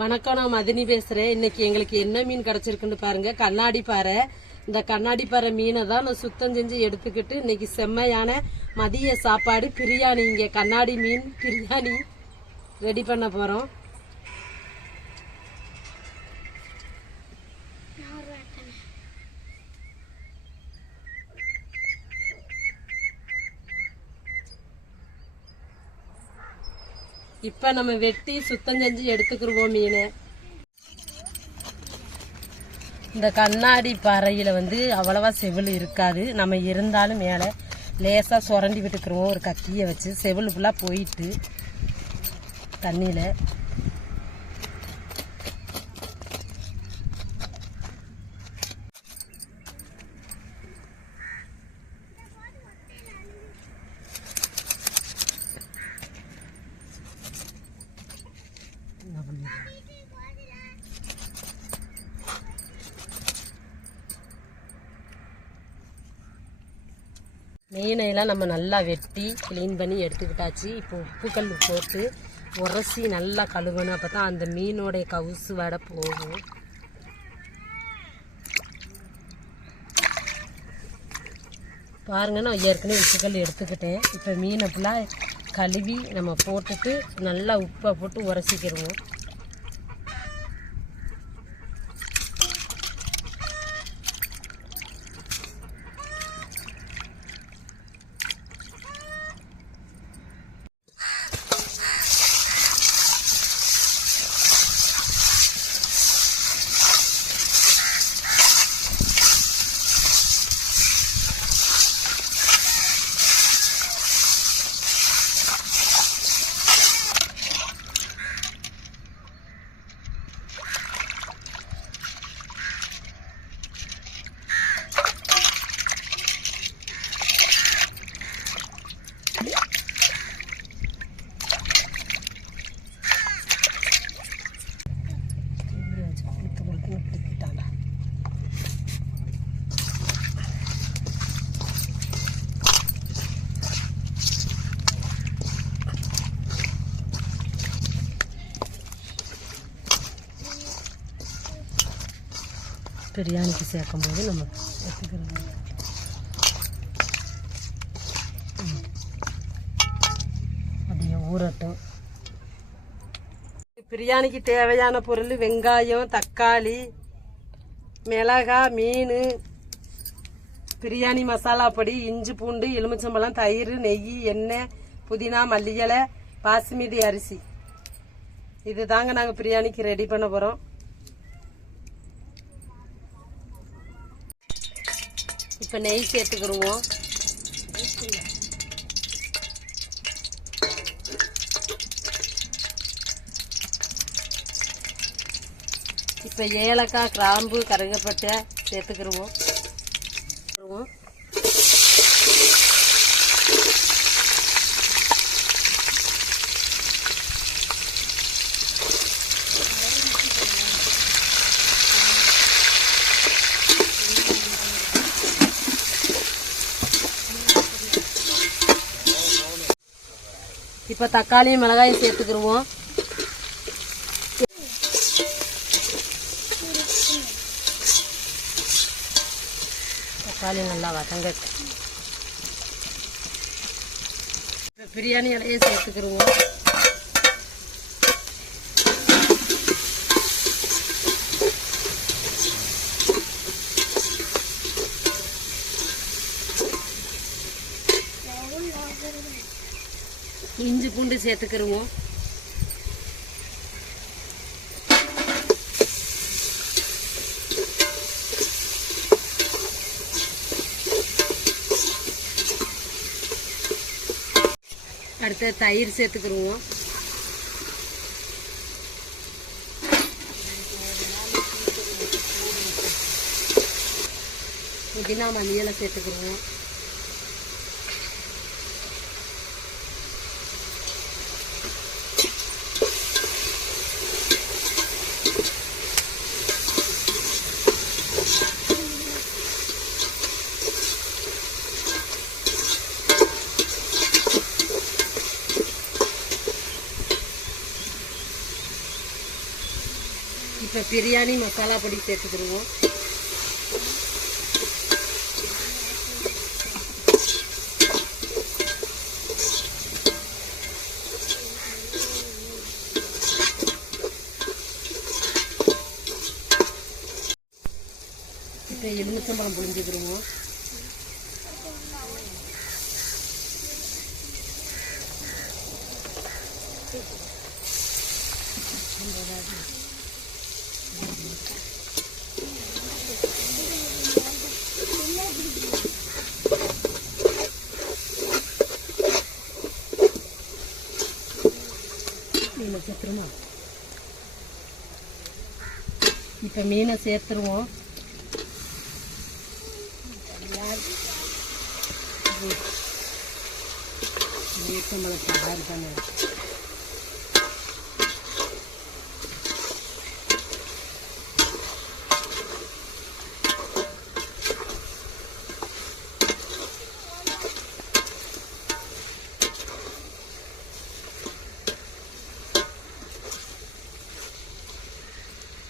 வணக்கம் நான் மதினி பேசுறேன். இன்னைக்கு எங்களுக்கு என்ன மீன் கிடைச்சிருக்குன்னு பாருங்க. கண்ணாடி பாறை. இந்த கண்ணாடி பாறை மீனை தான் நான் சுத்தம் செஞ்சு எடுத்துக்கிட்டு இன்னைக்கு செம்மையான மதிய சாப்பாடு பிரியாணி. இங்க கண்ணாடி மீன் பிரியாணி ரெடி பண்ண போறோம். இப்ப நம்ம வெட்டி சுத்தம் செஞ்சு எடுத்துக்கிருவோம் மீனை. இந்த கண்ணாடி பாறையில் வந்து அவ்வளவா செவில் இருக்காது. நம்ம இருந்தாலும் மேலே லேசாக சுரண்டி விட்டுக்கிறோம் ஒரு கத்தியை வச்சு செவில் ஃபுல்லாக போயிட்டு தண்ணியில். மீனையெல்லாம் நம்ம நல்லா வெட்டி க்ளீன் பண்ணி எடுத்துக்கிட்டாச்சு. இப்போ உப்புக்கல் போட்டு உரசி நல்லா கழுவணும் அப்போ தான் அந்த மீனோடைய கவுசு வடை போகும். பாருங்க நான் ஏற்கனவே உப்புக்கல் எடுத்துக்கிட்டேன். இப்போ மீனை ஃபுல்லாக கழுவி நம்ம போட்டுட்டு நல்லா உப்பை போட்டு உரசிக்கிடுவோம் பிரியாணிக்கு சேர்க்கும் போது நம்ம எடுத்துக்கிறது. அப்படியே ஊறட்டும். பிரியாணிக்கு தேவையான பொருள் வெங்காயம் தக்காளி மிளகா மீன் பிரியாணி மசாலா பொடி இஞ்சி பூண்டு எலுமிச்சம்பழம் தயிர் நெய் எண்ணெய் புதினா மல்லிகளை பாசுமதி அரிசி. இது தாங்க நாங்கள் பிரியாணிக்கு ரெடி பண்ண போகிறோம் இப்போ நெய் சேர்த்துக்கிடுவோம் இப்போ ஏலக்காய் கிராம்பு கருகப்பட்டை சேர்த்துக்கிடுவோம் இப்போ தக்காளியும் மிளகாயும் சேர்த்துக்கிடுவோம் தக்காளி நல்லா வதங்கட்டு இப்போ பிரியாணி இலையை சேர்த்துக்கிடுவோம் இஞ்சி பூண்டு சேர்த்துக்கிருவோம். அடுத்து தயிர் சேர்த்துக்கிருவோம். புதினா மல்லியலை சேர்த்துக்கிடுவோம் பிரியாணி மசாலா பொடி சேர்த்துக்கிடுவோம் இப்போ எலுமிச்சம்பழம் புழிஞ்சுக்கிடுவோம் மீனை சேர்த்துருமா இப்போ மீனை சேர்த்துருவோம் வேப்பமலை பாரு தானே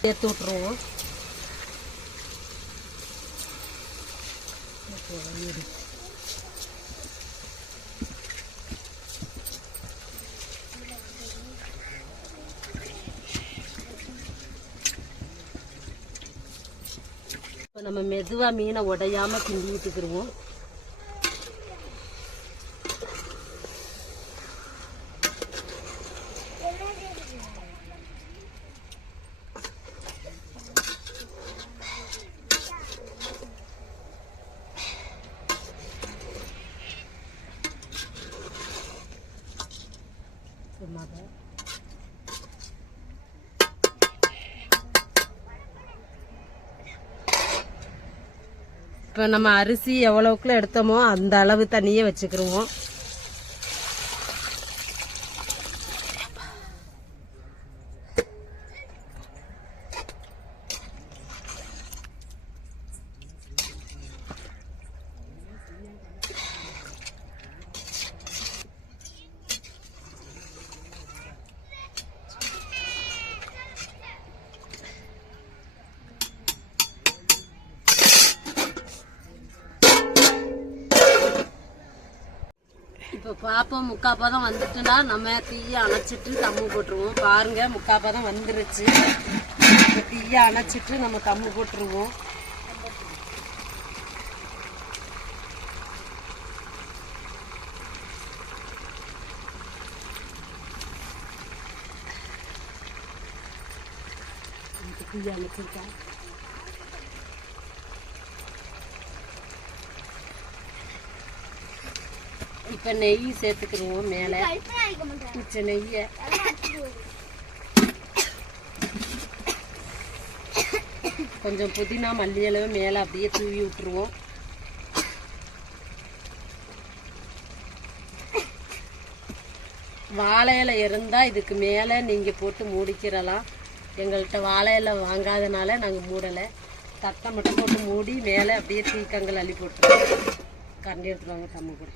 சேர்த்து விட்ருவோம் இப்போ நம்ம மெதுவாக மீனை உடையாம கிண்டி விட்டுக்கிடுவோம் இப்போ நம்ம அரிசி எவ்வளோக்குள்ள எடுத்தோமோ அந்த அளவு தண்ணியே வச்சுக்கிருவோம். இப்போ பாப்போம் முக்காப்பதம் வந்துட்டுனா நம்ம தீயை அணைச்சிட்டு தம்மு போட்டுருவோம். பாருங்க முக்காப்பதம் வந்துருச்சு. இப்போ தீயை அணைச்சிட்டு நம்ம தம்மு போட்டுருவோம். தீயை அணைச்சிருக்கேன் இப்போ நெய் சேர்த்துக்கிடுவோம் மேலே. மிச்ச நெய்யை. கொஞ்சம் புதினா மல்லி அளவு மேலே அப்படியே தூவி விட்டுருவோம். வாழை இலை இருந்தால் இதுக்கு மேலே நீங்கள் போட்டு மூடிக்கிறலாம் எங்கள்கிட்ட வாழை இலை வாங்காதனால நாங்கள் மூடலை. தட்டை மட்டும் போட்டு மூடி மேலே அப்படியே தீக்கங்கள் அள்ளி போட்டுருவோம். கரண்டி எடுத்துருவாங்க தம்மு கூட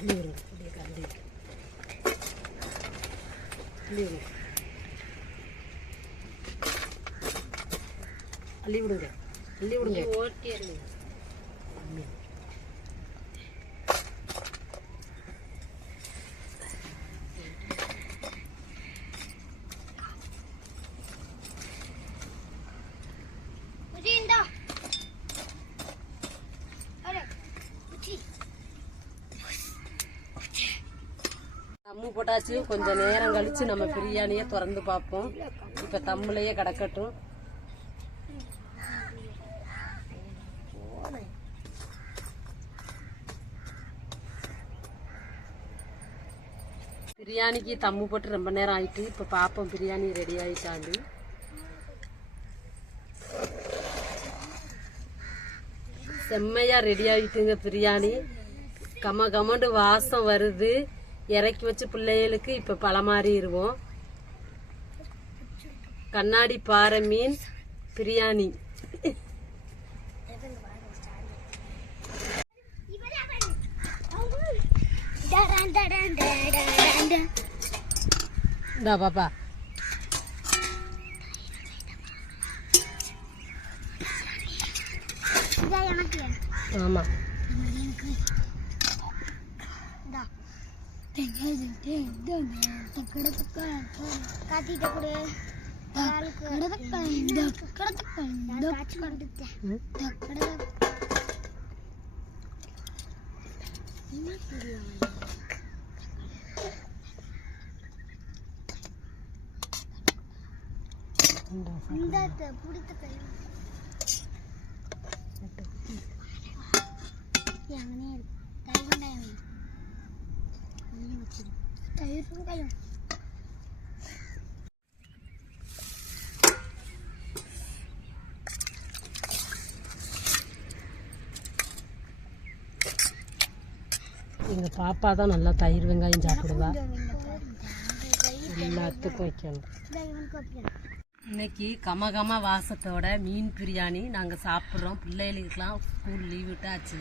அள்ளி விடுங்க அப்படியே கரண்டி எடுத்து. அள்ளி விடுங்க அள்ளி விடுங்க அள்ளி விடுங்க கொஞ்சம் நேரம் கழிச்சு நம்ம பிரியாணியை திறந்து பார்ப்போம். இப்போ தம்முலையே கிடக்கட்டும். பிரியாணிக்கு தம்மு போட்டு ரொம்ப நேரம் ஆயிட்டு இப்போ பார்ப்போம் பிரியாணி ரெடி ஆயிட்டாண்டு. செம்மையா ரெடி ஆயிட்டுங்க பிரியாணி. கம கமண்டு வாசம் வருது. இறக்கி வச்சு பிள்ளைகளுக்கு இப்போ பழமாறிடுவோம் கண்ணாடி பாறை மீன் பிரியாணி. இந்தா பாப்பா. இதான் எனக்கு ஆமா காத்திட்ட கொடு ம். இந்தா சாப்பிடு. இந்த பிடித்த கை അങ്ങനെ കൈ കൊണ്ടായ தயிரும் எங்கள் பாப்பா தான் நல்லா தயிர் வெங்காயம் சாப்பிடுவா. எல்லாத்துக்கும் வைக்கணும். இன்னைக்கு கமகம வாசத்தோட மீன் பிரியாணி நாங்க சாப்பிடுறோம். பிள்ளைகளுக்கெல்லாம் ஸ்கூல் லீவ் விட்டாச்சு.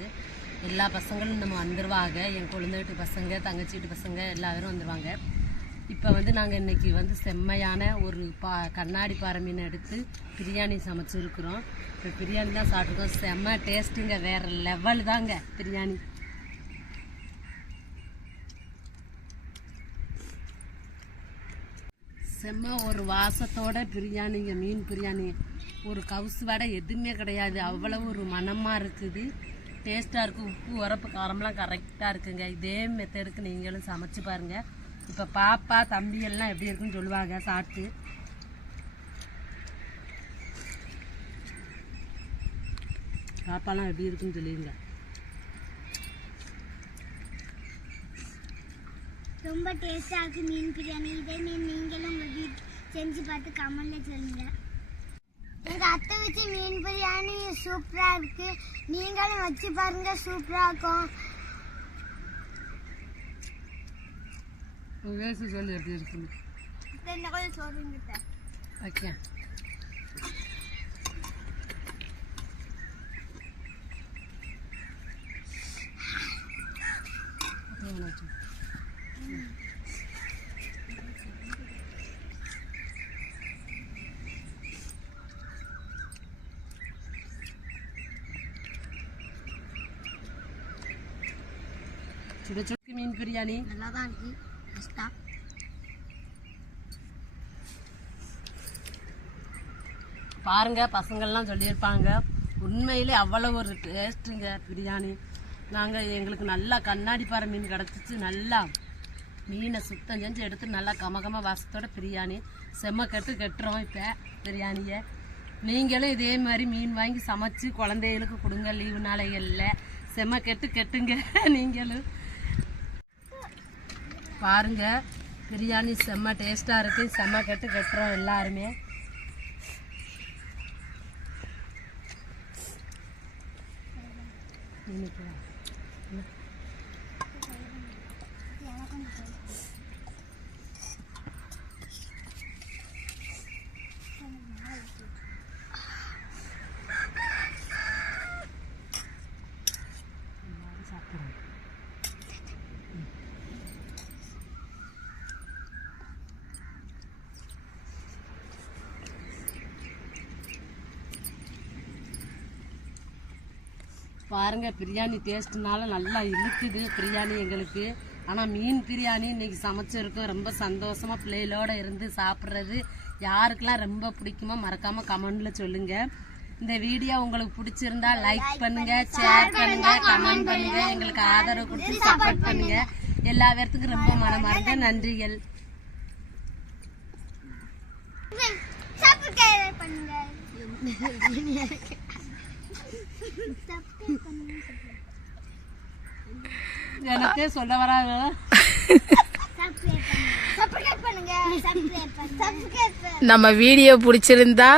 எல்லா பசங்களும் நம்ம வந்துடுவாங்க என் குழந்தை வீட்டு பசங்க தங்கச்சி வீட்டு பசங்க எல்லாரும் வந்துடுவாங்க இப்போ வந்து நாங்கள் இன்னைக்கு வந்து செம்மையான ஒரு பா கண்ணாடி பாறை மீன் எடுத்து பிரியாணி சமைச்சிருக்கிறோம். இப்போ பிரியாணி தான் சாப்பிட்ருக்கோம் செம்ம டேஸ்ட்டுங்க. வேறு லெவல் தாங்க பிரியாணி. செம்ம ஒரு வாசத்தோட பிரியாணிங்க மீன் பிரியாணி ஒரு கவுசு வடை எதுவுமே கிடையாது. அவ்வளவு ஒரு மணமாக இருக்குது. டேஸ்ட்டாக இருக்குது உப்பு உரப்பு காரம்லாம் கரெக்டாக இருக்குங்க. இதே மெத்தடுக்கு நீங்களும் சமைச்சு பாருங்கள் இப்போ பாப்பா தம்பி எல்லாம் எப்படி இருக்குன்னு சொல்லுவாங்க சாப்பிட்டு. பாப்பாலாம் எப்படி இருக்குன்னு சொல்லிடுங்க ரொம்ப டேஸ்டாக இருக்கு மீன் பிரியாணி. இதே மீன் நீங்களும் உங்கள் செஞ்சு பார்த்து கமலில் சொல்லுங்க. எங்கள் அத்தை வச்சு மீன் பிரியாணி சூப்பராக இருக்கு. நீங்களும் வச்சு பாருங்க சூப்பராக இருக்கும். வேசி சொல்லி எப்படி சுட சுட மீன் பிரியாணி. நல்லா தான் இருக்கு பாருங்க பசங்கள்லாம் சொல்லியிருப்பாங்க. உண்மையிலே அவ்வளோ ஒரு டேஸ்ட்டுங்க பிரியாணி. நாங்கள் எங்களுக்கு நல்லா கண்ணாடி பாறை மீன் கிடச்சிச்சு நல்லா மீனை சுத்தம் செஞ்சு எடுத்து நல்லா கமகம வாசத்தோட பிரியாணி. செம்ம கட்டு கட்டுறோம் இப்போ பிரியாணியை. நீங்களும் இதே மாதிரி மீன் வாங்கி சமைச்சு குழந்தைகளுக்கு கொடுங்க லீவு நாளைகளில் செம்ம கெட்டு கெட்டுங்க நீங்களும். பாருங்க. பிரியாணி செம்ம டேஸ்ட்டாக இருக்குது செம்ம கெட்டு கட்டுறோம் எல்லாருமே. இன்னைக்கு பாருங்க பிரியாணி டேஸ்ட்னால நல்லா இழுக்குது பிரியாணி எங்களுக்கு. ஆனால் மீன் பிரியாணி இன்னைக்கு சமைச்சிருக்கோம். ரொம்ப சந்தோஷமா பிள்ளைகளோட இருந்து சாப்பிட்றது யாருக்கெல்லாம் ரொம்ப பிடிக்குமோ மறக்காம கமெண்ட்ல சொல்லுங்க. இந்த வீடியோ உங்களுக்கு பிடிச்சிருந்தா லைக் பண்ணுங்க ஷேர் பண்ணுங்க கமெண்ட் பண்ணுங்க. எங்களுக்கு ஆதரவு கொடுத்து சப்போர்ட் பண்ணுங்க. எல்லா பேர்த்துக்கும் ரொம்ப மனமார்ந்த நன்றிகள். பண்ணுங்க. எனக்கு சொல்ல வராங்க சப்ஸ்கிரைப் பண்ணுங்க சப்ஸ்கிரைப் பண்ணுங்க சப்ஸ்கிரைப் பண்ணுங்க நம்ம வீடியோ பிடிச்சிருந்தா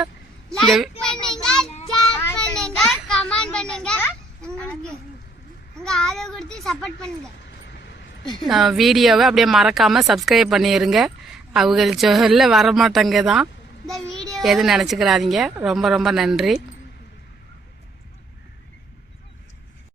லைக் பண்ணுங்க ஷேர் பண்ணுங்க கமெண்ட் பண்ணுங்க. உங்களுக்கு உங்க ஆதரவு கொடுத்து சப்போர்ட் பண்ணுங்க. நம்ம வீடியோவை அப்படியே மறக்காம சப்ஸ்கிரைப் பண்ணிடுங்க அவங்க சொல்ல வரமாட்டாங்க தான் இந்த வீடியோ எதுவும் நினச்சிக்கிறாதீங்க. ரொம்ப ரொம்ப நன்றி.